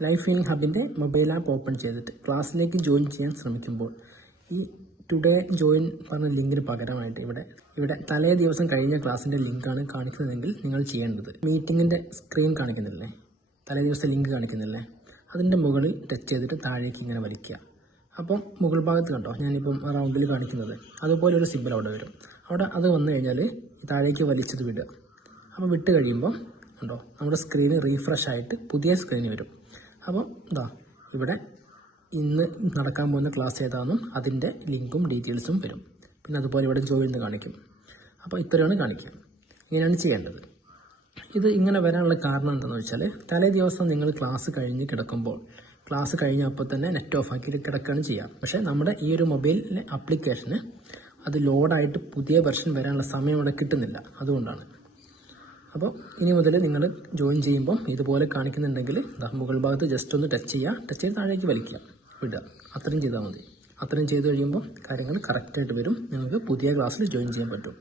Life feeling ഹബിൻ്റെ mobile app open ചെയ്തിട്ട് ക്ലാസ്സിലേക്ക് ജോയിൻ ചെയ്യാൻ ശ്രമിക്കുമ്പോൾ ഈ ടുഡേ ജോയിൻ പറഞ്ഞ ലിങ്കിന് പകരമായിട്ട് ഇവിടെ തലേ ദിവസം കഴിഞ്ഞ ക്ലാസ്സിൻ്റെ ലിങ്കാണ് കാണിക്കുന്നതെങ്കിൽ നിങ്ങൾ ചെയ്യേണ്ടത് മീറ്റിങ്ങിൻ്റെ സ്ക്രീൻ കാണിക്കുന്നില്ലേ, തലേ ദിവസത്തെ ലിങ്ക് കാണിക്കുന്നില്ലേ, അതിൻ്റെ മുകളിൽ ടച്ച് ചെയ്തിട്ട് താഴേക്ക് ഇങ്ങനെ വലിക്കുക. അപ്പം മുകൾ ഭാഗത്ത് കണ്ടോ ഞാനിപ്പം റൗണ്ടിൽ കാണിക്കുന്നത്, അതുപോലെ ഒരു സിമ്പിൾ അവിടെ വരും. അവിടെ അത് വന്നു കഴിഞ്ഞാൽ താഴേക്ക് വലിച്ചത് വിടുക. അപ്പോൾ വിട്ട് കഴിയുമ്പോൾ കണ്ടോ നമ്മുടെ സ്ക്രീന് റീഫ്രഷ് ആയിട്ട് പുതിയ സ്ക്രീന് വരും. അപ്പം ഇവിടെ ഇന്ന് നടക്കാൻ പോകുന്ന ക്ലാസ് ഏതാണെന്നും അതിൻ്റെ ലിങ്കും ഡീറ്റെയിൽസും വരും. പിന്നെ അതുപോലെ ഇവിടെ ജോയിൻ എന്ന് കാണിക്കും. അപ്പോൾ ഇത്രയാണ് കാണിക്കുക. ഇങ്ങനെയാണ് ചെയ്യേണ്ടത്. ഇത് ഇങ്ങനെ വരാനുള്ള കാരണം എന്താണെന്ന് വെച്ചാൽ തലേ ദിവസം നിങ്ങൾ ക്ലാസ് കഴിഞ്ഞ് കിടക്കുമ്പോൾ ക്ലാസ് കഴിഞ്ഞപ്പോൾ തന്നെ നെറ്റ് ഓഫ് ആക്കി കിടക്കുകയാണ് ചെയ്യുക. പക്ഷേ നമ്മുടെ ഈ ഒരു മൊബൈലിലെ ആപ്ലിക്കേഷന് അത് ലോഡായിട്ട് പുതിയ വെർഷൻ വരാനുള്ള സമയം ഇവിടെ കിട്ടുന്നില്ല. അതുകൊണ്ടാണ്. അപ്പോൾ ഇനി മുതൽ നിങ്ങൾ ജോയിൻ ചെയ്യുമ്പോൾ ഇതുപോലെ കാണിക്കുന്നുണ്ടെങ്കിൽ മുകൾ ഭാഗത്ത് ജസ്റ്റ് ഒന്ന് ടച്ച് ചെയ്യുക, ടച്ച് ചെയ്ത് താഴേക്ക് വലിക്കുക, വിടുക. അത്രയും ചെയ്താൽ മതി. അത്രയും ചെയ്ത് കഴിയുമ്പോൾ കാര്യങ്ങൾ കറക്റ്റായിട്ട് വരും. നിങ്ങൾക്ക് പുതിയ ക്ലാസ്സിൽ ജോയിൻ ചെയ്യാൻ പറ്റും.